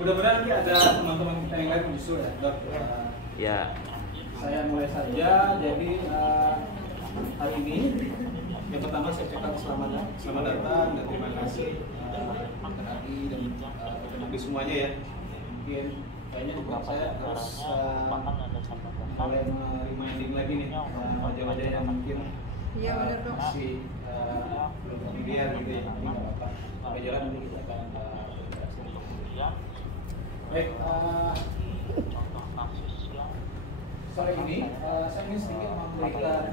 Mudah-mudahan nanti ada teman-teman kita yang lain menyusul ya, Dok. Ya. Saya mulai saja. Jadi hari ini yang pertama saya ucapkan selamat datang dan terima kasih Adi dan teman-teman semuanya ya. Mungkin kayaknya juga saya harus mulai reminding lagi nih wajah-wajah yang mungkin masih belum familiar gitu ya. Ini nggak apa-apa. Sampai jalan nanti kita akan berinteraksi. Baik, sore ini saya ingin sedikit memberikan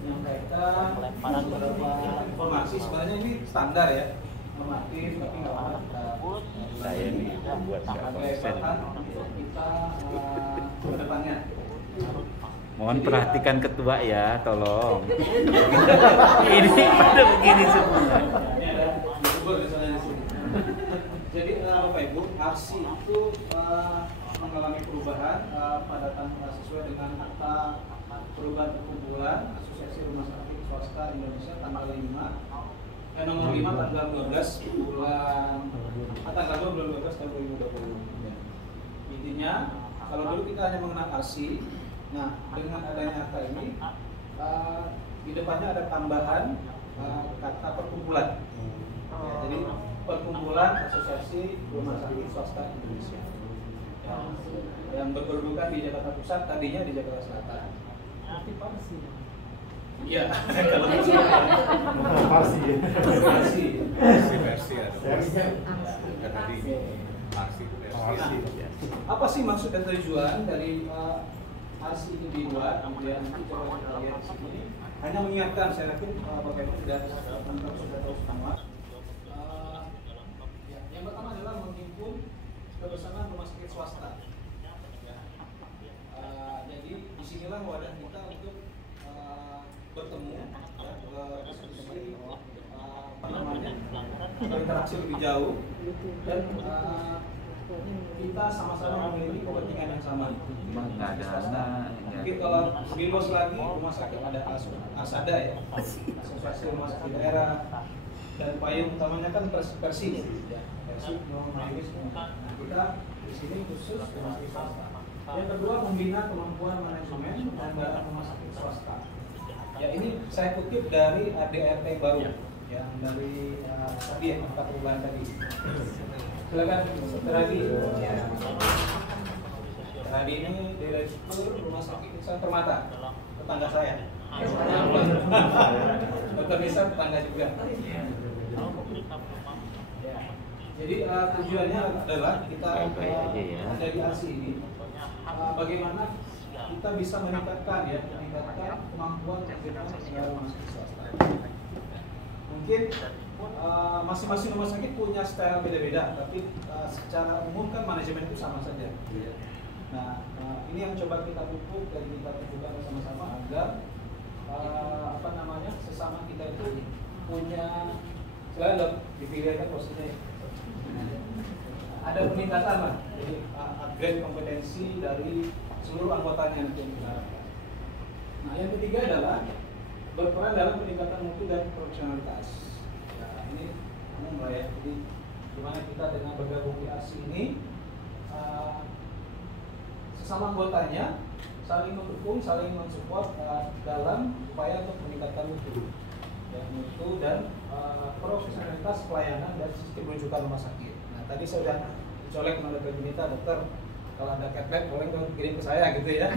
menyampaikan beberapa informasi. Sebenarnya ini standar ya, normatif, tapi nggak apa-apa. Saya ini buat konsen. Kita ke depannya. Mohon perhatikan ketua ya, tolong. Ini pada begini semua. Ini ada YouTuber misalnya di sini. Jadi Bapak Ibu, ARSI itu mengalami perubahan pada sesuai dengan akta perubahan perkumpulan Asosiasi Rumah Sakit Swasta Indonesia tanggal 5 nomor 5 tanggal 12 bulan tanggal 12 tahun 2020. Ya. Intinya kalau dulu kita hanya mengenal ARSI, nah dengan adanya akta ini di depannya ada tambahan kata perkumpulan. Ya, jadi perkumpulan Asosiasi Rumah Sakit Swasta Indonesia yang berkedudukan di Jakarta Pusat, tadinya di Jakarta Selatan. Iya, kalau versi apa sih maksud dan tujuan dari ARSI ini dibuat? Kemudian nanti coba kita lihat di sini. Hanya mengingatkan, saya yakin Bapak Ibu sudah tahu semua. Yang pertama adalah menghimpun kebersamaan rumah sakit swasta. Jadi disinilah wadah kita untuk bertemu, berdiskusi, berinteraksi lebih jauh, dan kita sama-sama memiliki kepentingan yang sama. Mungkin kalau lebih luas lagi, rumah sakit ada ASADA ya, Asosiasi Rumah Sakit Daerah, dan payung utamanya kan Persi. Nah, kita di sini khusus rumah sakit swasta. Yang kedua, membina kemampuan manajemen dan rumah sakit swasta. Ya, ini saya kutip dari ADRT baru yang dari tadi ya, akta perubahan tadi. Silakan Radi. Radi ini Direktur Rumah Sakit Nisa Permata, tetangga saya. Dokter Nisa tetangga juga. Jadi tujuannya adalah kita dari ARSI ini bagaimana kita bisa meningkatkan kemampuan rumah sakit swasta. Mungkin masing-masing rumah sakit punya style beda-beda, tapi secara umum kan manajemen itu sama saja. Nah, ini yang coba kita pupuk dan kita tentukan bersama-sama agar sesama kita itu punya dipilih aja posisinya. Ada peningkatan lah, jadi upgrade kompetensi dari seluruh anggotanya yang kita harapkan. Nah, yang ketiga adalah berperan dalam peningkatan mutu dan profesionalitas. Nah, ini umum lah ya. Jadi gimana kita dengan bergabung di ARSI ini sesama anggotanya saling mendukung, saling mensupport dalam upaya untuk meningkatkan mutu dan profesionalitas pelayanan dan sistem rujukan rumah sakit. Nah, tadi saya sudah colek sama Dr. Junita, dokter kalau ada catlet boleh dong kirim ke saya gitu ya.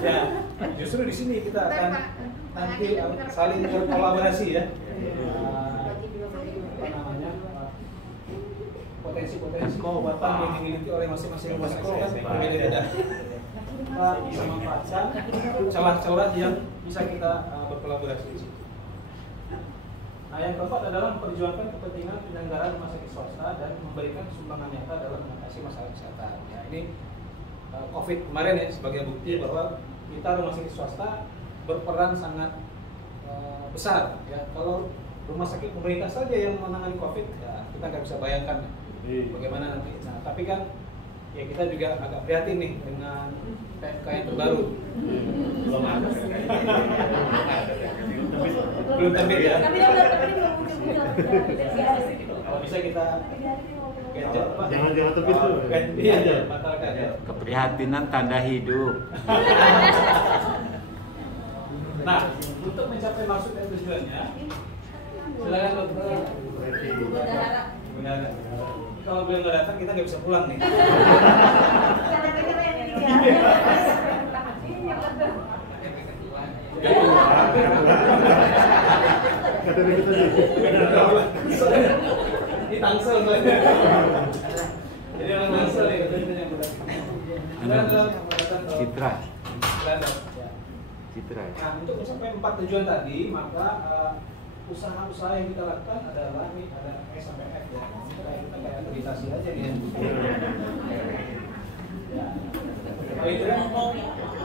Ya, justru di sini kita akan nanti saling berkolaborasi ya. Potensi keobatan yang dimiliki oleh masing-masing rumah sakit kan berbeda-beda. Kita bisa memanfaatkan celah-celah yang bisa kita berkolaborasi di situ. Nah, yang keempat adalah memperjuangkan kepentingan penyelenggaraan rumah sakit swasta dan memberikan sumbangan nyata dalam mengatasi masalah kesehatan. Ya, ini COVID kemarin ya sebagai bukti bahwa kita rumah sakit swasta berperan sangat besar. Ya, kalau rumah sakit pemerintah saja yang menangani COVID, ya kita nggak bisa bayangkan bagaimana nanti. Nah, tapi kan ya kita juga agak prihatin nih dengan PMK yang terbaru. Belum terbit ya. Kalau bisa bisa kita gadget Pak. Jangan tepi tuh. Iya, batalkan ya. Keprihatinan tanda hidup. Nah, untuk mencapai maksud dan tujuannya, silakan dokter. Benar. Kalau beliau nggak datang, kita nggak bisa pulang nih. Kata kita nih. Ini tangsel soalnya. Jadi orang tangsel nih katanya yang benar. Citra. Ya. Citra. Nah, untuk mencapai 4 tujuan tadi, maka usaha-usaha yang kita lakukan adalah nih ada S sampai F ya. Kita kayak akreditasi aja nih. Ya. Oh itu kan.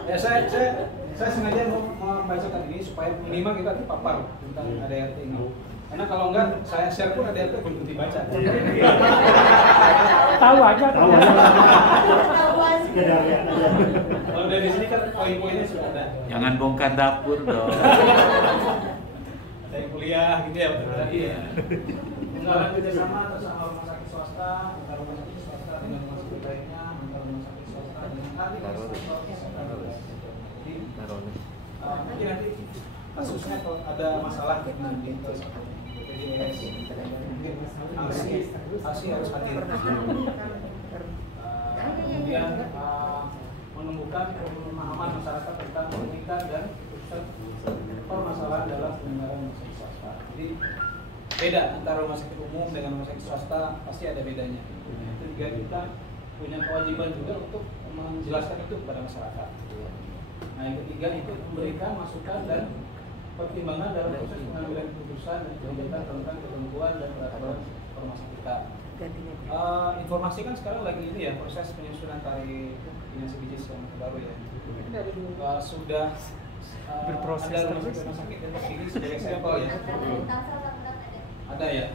Ya saya sengaja mau membacakan ini supaya minimal kita terpapar tentang ADRT ini. Karena kalau enggak saya share pun ADRT belum dibaca. Tahu aja. Sekedar ya. Kalau dari sini kan poin-poinnya sudah ada. Jangan bongkar dapur dong. Saya kuliah gitu ya, iya. Mengalami kerjasama bersama rumah sakit swasta, antara rumah sakit swasta dengan rumah sakit lainnya, antara rumah sakit swasta dengan nanti mungkin nanti kasusnya kalau ada masalah di BPJS, ASI harus hadir. Kemudian menemukan pemahaman masyarakat tentang keunikan dan permasalahan dalam penyelenggaraan rumah sakit swasta. Jadi beda antara rumah sakit umum dengan rumah sakit swasta, pasti ada bedanya. Itu juga kita punya kewajiban juga untuk menjelaskan itu kepada masyarakat. Nah yang ketiga itu memberikan masukan dan pertimbangan dalam proses pengambilan keputusan dan kebijakan tentang ketentuan dan peraturan rumah sakit. Informasi kan sekarang lagi ini ya, proses penyusunan tarif Dinas BPJS yang terbaru ya. Sudah berproses ada terus. rumah sakit dan sini sebagai sampel ya. Ada ya.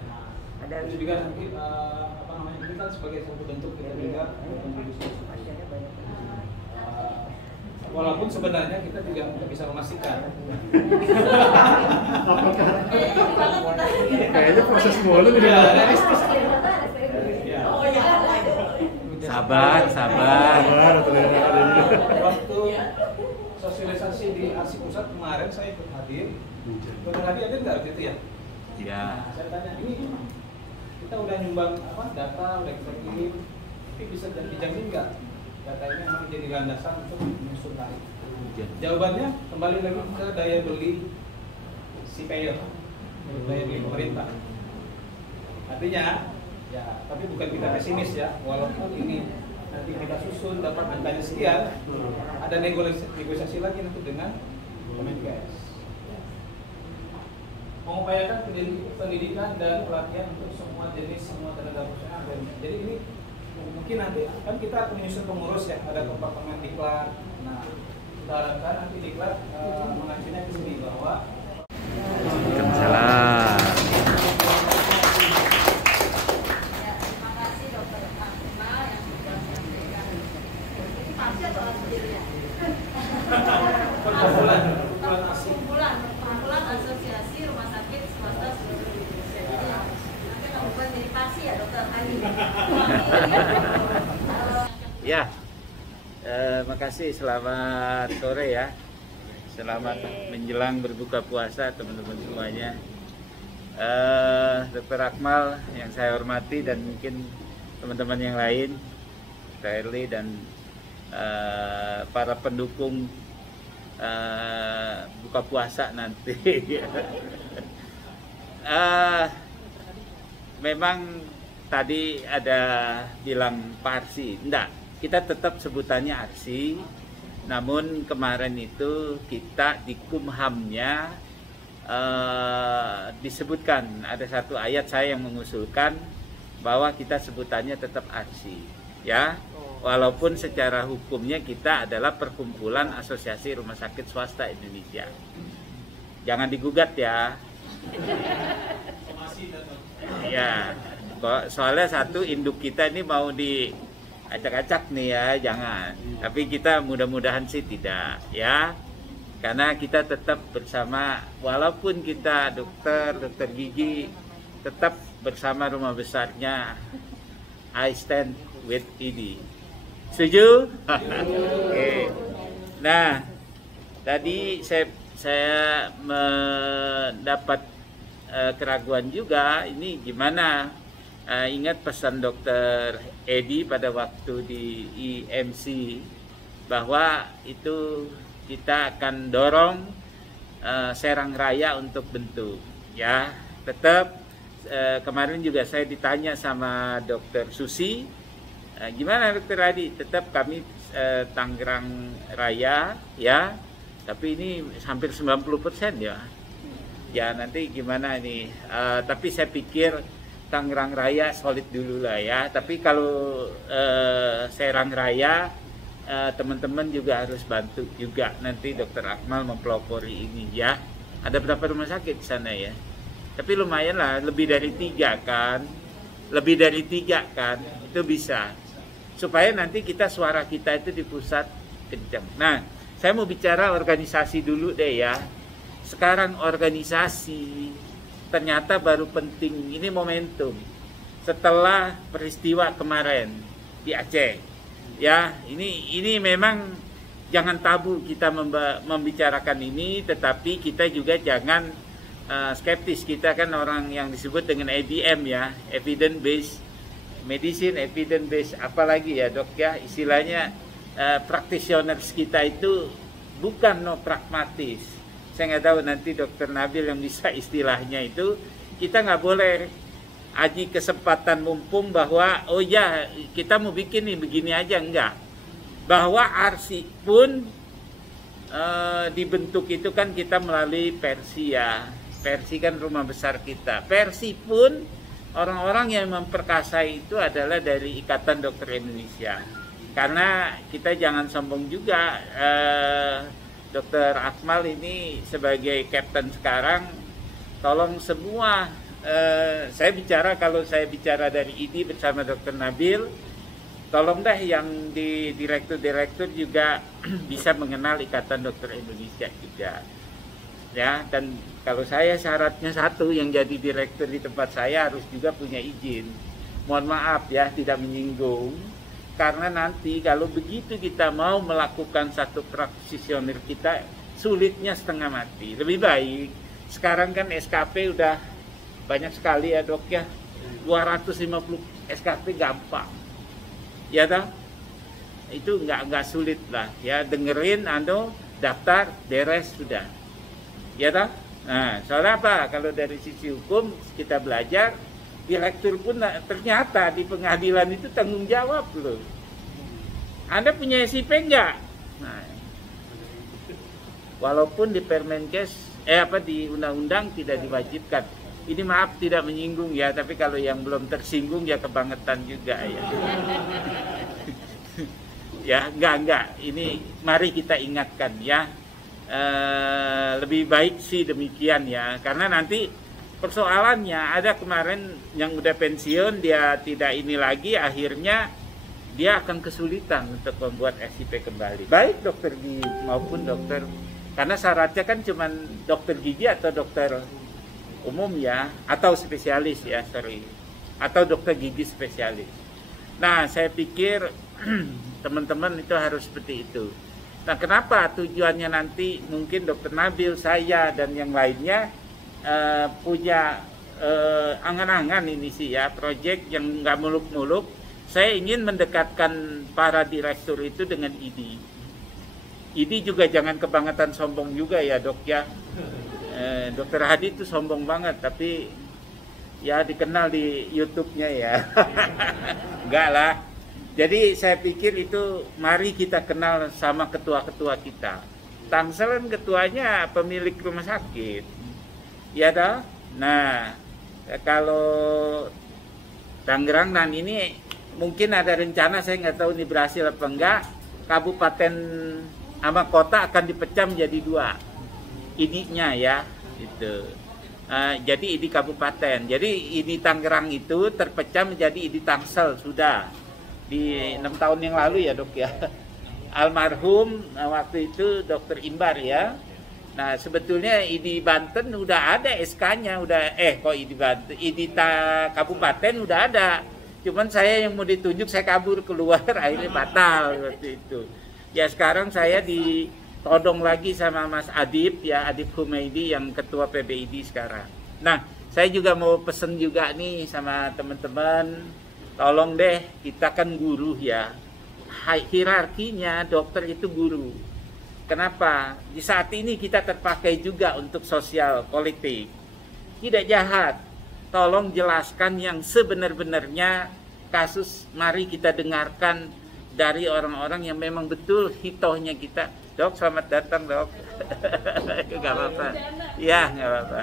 Ada. Itu juga nanti apa namanya ini kan sebagai satu bentuk kita juga kontribusi. Walaupun sebenarnya kita juga tidak bisa memastikan. Apakah? Kayaknya proses mulu nih. Ya. Sabar. Waktu sosialisasi di ASI Pusat kemarin saya ikut hadir. Ikut hadir nggak waktu itu ya? Ya. Nah, saya tanya ini kita udah nyumbang apa data udah kita kirim, tapi bisa dijamin nggak data ini memang jadi landasan untuk menyusun tarif? Jawabannya kembali lagi ke daya beli si payer, daya beli pemerintah. Artinya ya, tapi bukan kita pesimis ya, walaupun ini nanti kita susun dapat angkanya sekian, ada negosiasi lagi nanti dengan Kemenkes. Mengupayakan pendidikan dan pelatihan untuk semua jenis, semua tenaga usaha. Jadi ini mungkin nanti kan kita menyusun pengurus ya, ada kompartemen diklat. Nah, kita harapkan nanti diklat mengajunya ke sini bahwa Salam. Terima kasih Dokter Akma yang sudah menyampaikan. Ini pasti atau sendirian? Kumpulan Asosiasi Rumah Sakit Swasta seluruh Indonesia. Jadi nanti kamu buat jadi pasti ya Dokter Ani. Ya. Makasih, selamat sore ya. Selamat menjelang berbuka puasa teman-teman semuanya. Dr. Akmal yang saya hormati dan mungkin teman-teman yang lain, Terli dan para pendukung buka puasa nanti. Memang tadi ada bilang Parsi, enggak, kita tetap sebutannya ARSI. Namun kemarin itu kita di Kumhamnya disebutkan ada satu ayat saya yang mengusulkan bahwa kita sebutannya tetap ARSI, ya. Walaupun secara hukumnya kita adalah Perkumpulan Asosiasi Rumah Sakit Swasta Indonesia. Jangan digugat ya. Ya, soalnya satu induk kita ini mau diacak-acak nih ya, jangan. Tapi kita mudah-mudahan sih tidak ya. Karena kita tetap bersama, walaupun kita dokter gigi, tetap bersama rumah besarnya I Stand with ID. Setuju? Oke. Nah, tadi saya mendapat keraguan juga, ini gimana? Ingat pesan Dokter Edi pada waktu di IMC bahwa itu kita akan dorong Serang Raya untuk bentuk, ya. Tetap kemarin juga saya ditanya sama Dokter Susi, gimana Dokter Adi? Tetap kami Tangerang Raya, ya. Tapi ini hampir 90% ya. Ya nanti gimana ini? Tapi saya pikir Tangerang Raya solid dulu lah ya. Tapi kalau Serang Raya teman-teman juga harus bantu juga, nanti Dokter Akmal mempelopori ini ya. Ada berapa rumah sakit di sana ya? Tapi lumayan lah, lebih dari 3 kan, itu bisa. Supaya nanti suara kita itu di pusat kencang. Nah, saya mau bicara organisasi dulu deh ya. Sekarang organisasi ternyata baru penting, ini momentum. Setelah peristiwa kemarin di Aceh. Ya, ini memang jangan tabu kita membicarakan ini, tetapi kita juga jangan skeptis. Kita kan orang yang disebut dengan EBM ya, evidence based medicine, evidence based apalagi ya dok ya, istilahnya practitioners kita itu bukan pragmatis. Saya nggak tahu nanti Dokter Nabil yang bisa istilahnya itu, kita nggak boleh aji kesempatan mumpung bahwa oh ya kita mau bikin nih begini aja, enggak. Bahwa ARSI pun dibentuk itu kan kita melalui Persi ya. Persi kan rumah besar kita. Persi pun orang-orang yang memperkasai itu adalah dari Ikatan Dokter Indonesia. Karena kita jangan sombong juga, Dokter Akmal ini sebagai kapten sekarang, tolong semua. Kalau saya bicara dari ID bersama Dokter Nabil, tolong dah yang di direktur-direktur juga bisa mengenal Ikatan Dokter Indonesia juga. Ya, dan kalau saya syaratnya satu, yang jadi direktur di tempat saya harus juga punya izin. Mohon maaf ya, tidak menyinggung. Karena nanti kalau begitu kita mau melakukan satu practitioner kita, sulitnya setengah mati. Lebih baik, sekarang kan SKP udah banyak sekali ya dok ya, 250 SKP gampang. Ya toh? Itu nggak sulit lah ya, dengerin daftar beres sudah. Ya toh? Nah, soalnya apa? Kalau dari sisi hukum kita belajar, direktur pun ternyata di pengadilan itu tanggung jawab loh. Anda punya SIP enggak? Nah, walaupun di Permenkes di undang-undang tidak diwajibkan. Ini maaf tidak menyinggung ya, tapi kalau yang belum tersinggung ya kebangetan juga ya. Ya enggak. Ini mari kita ingatkan ya. Lebih baik sih demikian ya, karena nanti persoalannya ada kemarin yang udah pensiun, dia tidak ini lagi, akhirnya dia akan kesulitan untuk membuat SIP kembali. Baik dokter gigi maupun dokter, karena syaratnya kan cuma dokter gigi atau dokter umum ya, atau spesialis ya, atau dokter gigi spesialis. Nah, saya pikir teman-teman itu harus seperti itu. Nah, kenapa tujuannya nanti mungkin Dokter Nabil, saya dan yang lainnya punya angan-angan ini sih ya, proyek yang nggak muluk-muluk. Saya ingin mendekatkan para direktur itu dengan ID. ID juga jangan kebangetan sombong juga ya dok ya. Dokter Hadi itu sombong banget, tapi ya dikenal di YouTube-nya ya. Enggak lah. Jadi saya pikir itu mari kita kenal sama ketua-ketua kita. Tangsel kan ketuanya pemilik rumah sakit. Ya dah. Nah, kalau Tangerang dan ini mungkin ada rencana, saya nggak tahu ini berhasil apa enggak. Kabupaten sama kota akan dipecah menjadi 2. ID-nya ya, itu. Jadi ID kabupaten. Jadi ID Tangerang itu terpecah menjadi ID Tangsel sudah di 6 tahun yang lalu ya dok ya. Almarhum waktu itu Dokter Imbar ya. Nah, sebetulnya ID Banten udah ada SK-nya, kok ID Banten, ID Kabupaten udah ada. Cuman saya yang mau ditunjuk, saya kabur keluar, akhirnya batal seperti itu. Ya sekarang saya ditodong lagi sama Mas Adib, ya Adib Humaydi yang ketua PBID sekarang. Nah, saya juga mau pesen juga nih sama teman-teman, tolong deh, kita kan guru ya. Hierarkinya dokter itu guru. Kenapa? Di saat ini kita terpakai juga untuk sosial politik. Tidak jahat. Tolong jelaskan yang sebenar-benarnya kasus. Mari kita dengarkan dari orang-orang yang memang betul hitohnya kita. Dok, selamat datang dok. Gak apa-apa. Ya, gak apa-apa.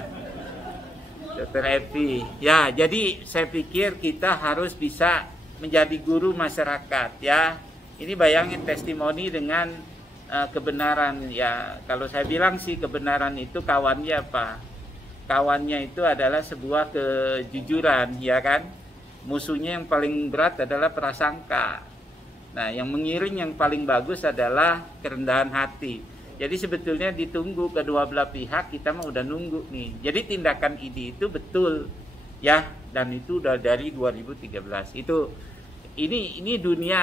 Dokter Evi. Ya, jadi saya pikir kita harus bisa menjadi guru masyarakat ya. Ini bayangin testimoni dengan kebenaran ya. Kalau saya bilang sih kebenaran itu kawannya apa? Kawannya itu adalah sebuah kejujuran ya kan. Musuhnya yang paling berat adalah prasangka. Nah, yang mengiring yang paling bagus adalah kerendahan hati. Jadi sebetulnya ditunggu kedua belah pihak, kita mah udah nunggu nih. Jadi tindakan ID itu betul ya, dan itu udah dari 2013. Ini dunia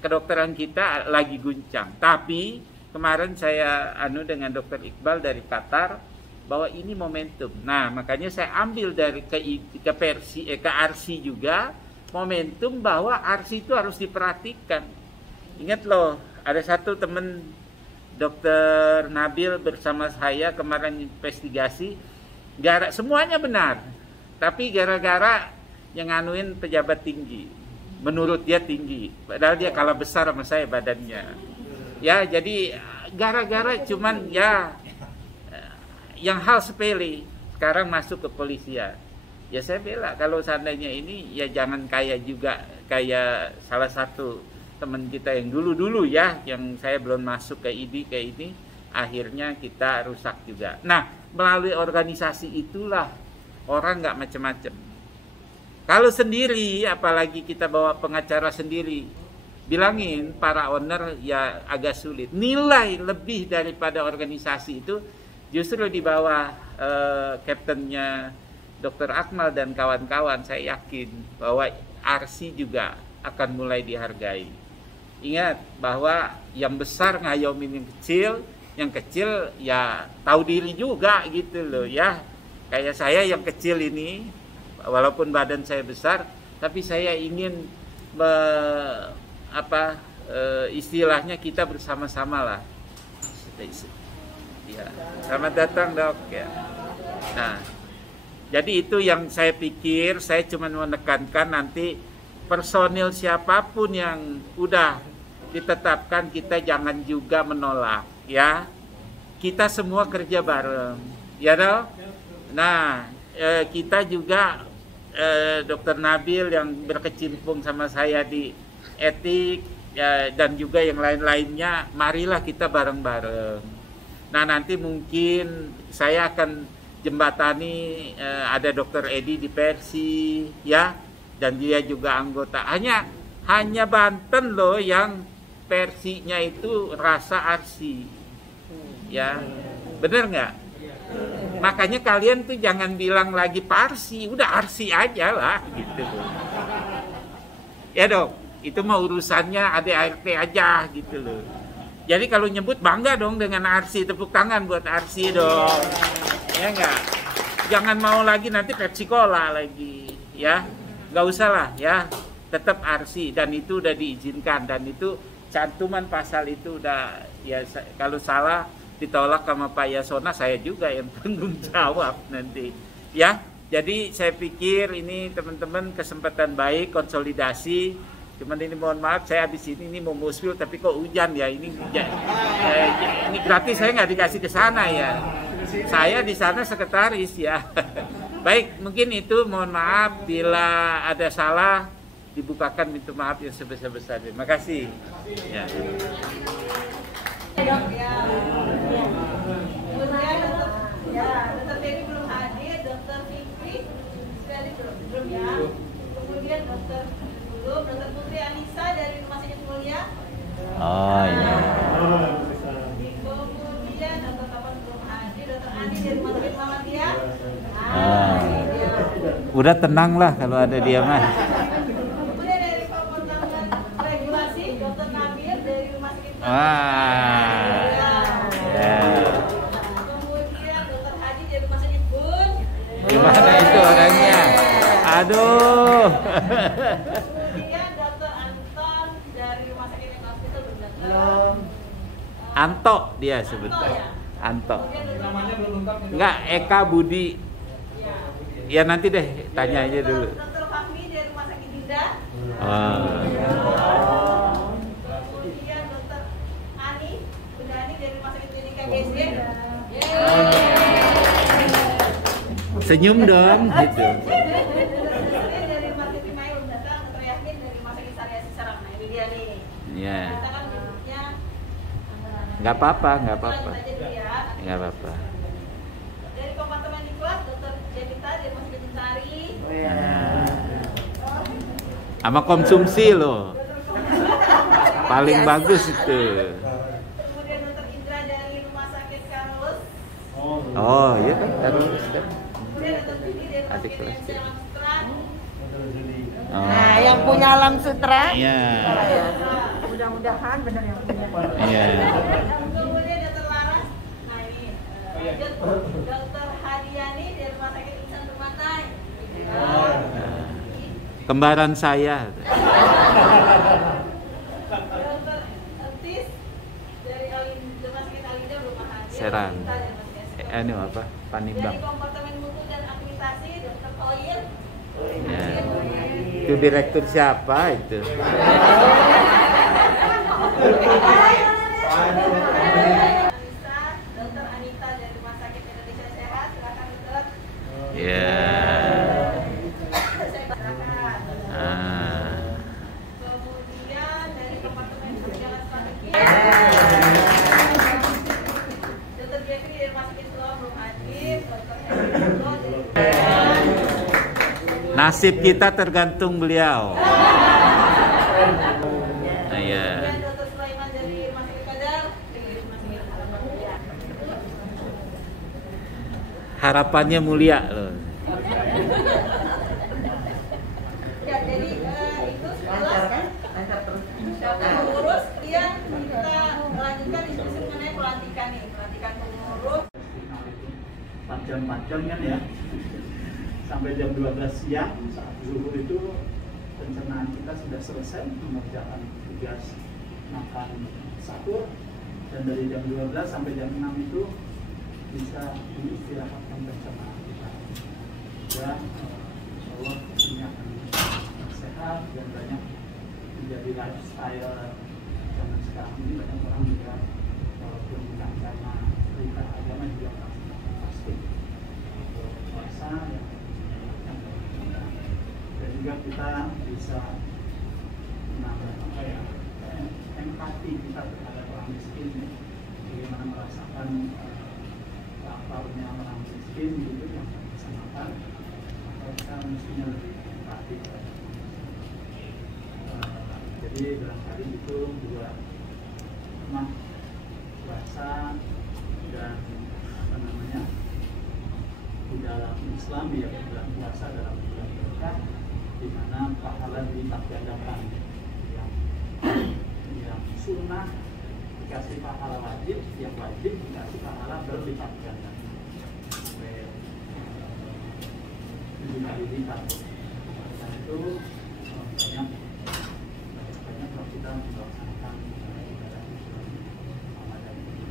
kedokteran kita lagi guncang. Tapi kemarin saya dengan Dr. Iqbal dari Qatar bahwa ini momentum. Nah, makanya saya ambil dari ke RC juga momentum bahwa RC itu harus diperhatikan. Ingat loh, ada satu teman Dr. Nabil bersama saya kemarin investigasi, semuanya benar. Tapi gara-gara yang nganuin pejabat tinggi. Menurut dia tinggi, padahal dia kalah besar sama saya badannya. Ya, jadi gara-gara cuman ya yang hal sepele sekarang masuk ke polisian. Ya saya bela kalau seandainya ini ya jangan kayak kayak salah satu teman kita yang dulu ya, yang saya belum masuk ke ID kayak ini, akhirnya kita rusak juga. Nah, melalui organisasi itulah orang nggak macam-macam. Kalau sendiri, apalagi kita bawa pengacara sendiri, bilangin para owner ya agak sulit. Nilai lebih daripada organisasi itu justru di bawah kaptennya Dr. Akmal dan kawan-kawan. Saya yakin bahwa RC juga akan mulai dihargai. Ingat bahwa yang besar ngayomin yang kecil ya tahu diri juga gitu loh ya. Kayak saya yang kecil ini, walaupun badan saya besar, tapi saya ingin istilahnya kita bersama-sama lah. Ya, selamat datang dok ya. Nah, jadi itu yang saya pikir. Saya cuma menekankan nanti personil siapapun yang udah ditetapkan kita jangan juga menolak ya. Kita semua kerja bareng, ya dok. Nah, kita juga Dr. Nabil yang berkecimpung sama saya di etik ya, dan juga yang lain-lainnya, marilah kita bareng-bareng. Nah, nanti mungkin saya akan jembatani ada Dr. Edi di Persi ya, dan dia juga anggota. Hanya Banten loh yang Persinya itu rasa RC. Ya. Bener nggak? Makanya kalian tuh jangan bilang lagi Parsi, udah RC aja lah gitu. Ya dong, itu mah urusannya ADART aja gitu loh. Jadi kalau nyebut bangga dong dengan RC, tepuk tangan buat RC dong. Ya enggak? Jangan mau lagi nanti Pepsi Cola lagi, ya. Nggak usah lah ya, tetap RC dan itu udah diizinkan dan itu cantuman pasal itu udah ya kalau salah ditolak sama Pak Yasona, saya juga yang tanggung jawab nanti ya. Jadi saya pikir ini teman-teman kesempatan baik konsolidasi. Cuman ini mohon maaf saya habis ini mau muspil tapi kok hujan ya, ini gratis, saya nggak dikasih ke sana ya, saya di sana sekretaris ya. Baik, mungkin itu mohon maaf bila ada salah, dibukakan pintu maaf yang sebesar-besarnya. Terima kasih ya. Kemudian Dr. Dewi belum hadir, Dr. Fikri sekali belum ya. Kemudian Dr. Putri Anissa dari Rumah Sakit Mulia. Oh iya. Kemudian Dr. Kapan belum hadir. dari Rumah Sakit Muhammadiyah. Udah tenang lah kalau ada dia mah. Kemudian dari Pemotongan Regulasi Dr. Nabil dari Rumah Sakit Ya. Kemudian Dr. Haji dari Rumah Sakit Bun. Gimana itu orangnya? Aduh. Kemudian Dr. Anton dari Rumah Sakit Yang Hospital belum. Anto dia sebetulnya. Anto. Namanya belum lengkap nih, Dok. Enggak, Eka Budi. Ya nanti deh tanya aja dulu. Dr. Fahmi dari Rumah Sakit Dinda. Kemudian Dr. Ani Bundani dari Rumah Sakit Klinika BSD. Senyum dong gitu. Kemudian dari Rumah Sakit Timai belum datang. Dr. Yakin dari Rumah Sakit Sariasi Serang. Nah ini dia nih. Ya. Kita kan menyebutnya Nggak apa-apa, nggak apa-apa. lanjut aja dulu ya. Nggak apa-apa. Dari Kompartemen Diklat Dr. Jevita dari Rumah Sakit Sari. Sama konsumsi loh. Paling bagus itu. Kemudian Dr. Indra dari Rumah Sakit Karolus. Oh, iya kan terus kan. Kemudian Dr. Judi dari Rumah Adik Sakit kelas. MC Alam Sutra. Oh. Nah, yang punya alam sutra. Iya. Mudah-mudahan benar yang punya. Iya. Kemudian Dr. Laras. Nah ini Dr. Hadiani dari Rumah Sakit Insan Permatai. Kembaran saya. Dr. Entis dari Rumah Sakit Alinda belum hadir. Serang. Kita dari Rumah Sakit SPM. Ini apa? Panimbang. Dari Kompartemen Mutu dan Administrasi Dr. Khoir. Ya. Itu direktur siapa itu? Anissa, Dr. Anita dari Rumah Sakit Indonesia Sehat. Silakan Dr. Ya. Saya silakan. Kemudian dari Departemen Perjalanan Strategi. Dr. Jeffrey dari Rumah Sakit Siloam belum hadir. Dr. Hendro dari Nasib kita tergantung beliau. Iya. Kemudian Dr. Sulaiman dari Rumah Sakit Kadar. Dari Rumah Sakit Harapan Mulia. Harapannya mulia loh. Ya, jadi itu setelah daftar pengurus, kemudian kita melanjutkan diskusi mengenai pelantikan nih, pelantikan pengurus. 4 jam kan ya, sampai jam 12 siang saat zuhur itu pencernaan kita sudah selesai mengerjakan tugas makan sahur, dan dari jam 12 sampai jam 6 itu bisa diistirahatkan pencernaan kita. Dan insya Allah ini akan sehat dan banyak menjadi lifestyle zaman sekarang ini. Banyak orang juga walaupun bukan karena perintah agama juga melaksanakan fasting atau puasa yang dan juga kita bisa menambah empati kita terhadap orang miskin, bagaimana merasakan laparnya orang miskin gitu yang bisa makan, maka kita mestinya lebih empati. Jadi barangkali itu juga pernah puasa dan di dalam Islam ya, bulan puasa dalam bulan berkah di mana pahala dilipat gandakan, yang sunnah dikasih pahala wajib, yang wajib dikasih pahala berlipat ganda sampai 7 kali lipat. Dan itu banyak kalau kita melaksanakan ibadah Ramadan ini.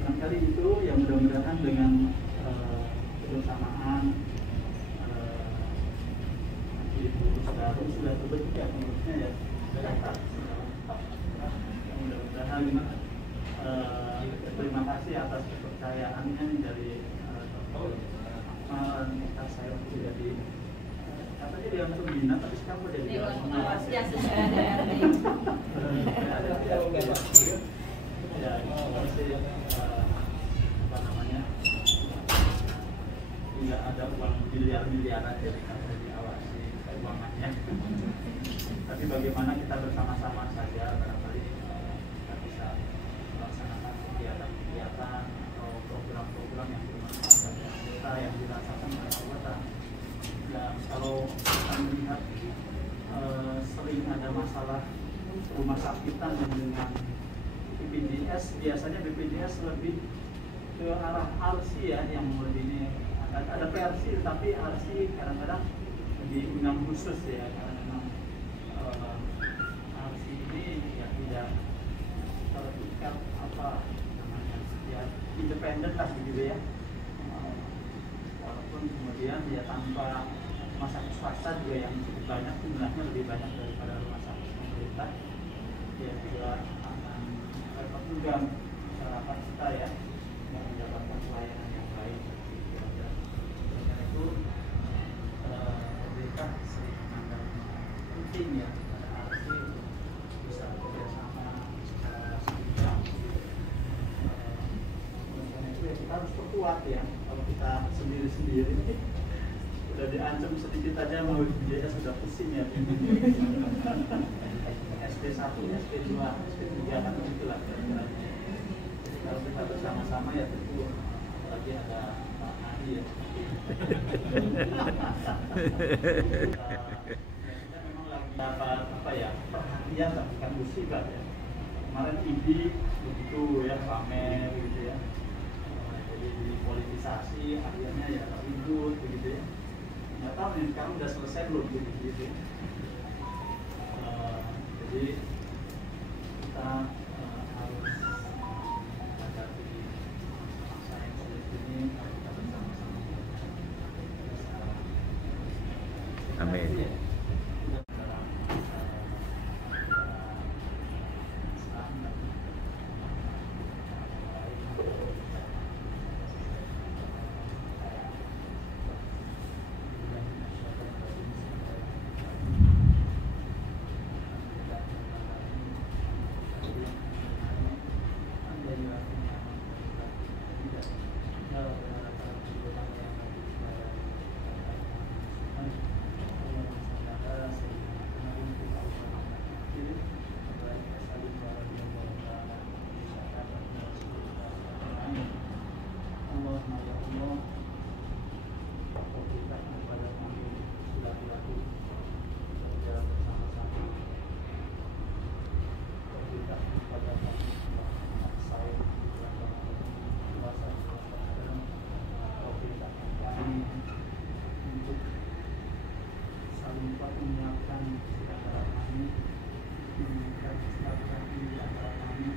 Barangkali itu yang mudah-mudahan dengan kebersamaan sudah terbentuk ya pengurusnya ya. Mudah-mudahan terima kasih atas kepercayaannya dari kita saya waktu jadi katanya dia pembina tapi sekarang udah jadi pengawas ya. Ya, masih apa namanya, tidak ada uang miliar-miliaran jadi kalau diawasi keuangannya. Tapi bagaimana kita bersama-sama saja barangkali kita bisa melaksanakan kegiatan-kegiatan masalah rumah sakitan dan dengan BPJS, biasanya BPJS lebih ke arah RC ya, yang lebih ini ada PRC, tapi RC kadang-kadang diundang khusus ya, karena memang RC ini ya tidak terikat apa namanya ya, independen lah begitu ya. Walaupun kemudian ya tanpa rumah sakit swasta juga yang cukup banyak, jumlahnya lebih banyak daripada rumah sakit pemerintah, ya juga akan repot juga masyarakat kita ya yang mendapatkan pelayanan yang baik. Karena itu pemerintah sering menganggap penting ya RC bisa bekerjasama secara seimbang. Karena itu ya kita harus perkuat ya. Kalau kita sendiri-sendiri udah diancam sedikit aja mau BPJS sudah pusing ya. SP1, SP2, SP3 kan begitulah kira-kira. Jadi kalau kita bersama-sama ya tentu apalagi ada Pak Nadi ya. Kita memang lagi dapat apa ya, perhatian lah, bukan musibah ya. Kemarin IDI begitu ya, pamer gitu ya. Jadi politisasi akhirnya ya ribut begitu ya. Nggak tahu nih sekarang udah selesai belum gitu. Jadi kita harus hadapi masa yang sulit ini, kita bersama-sama. Amin. Untuk saling menyiapkan antara kami, menyiapkan silaturahmi antara kami.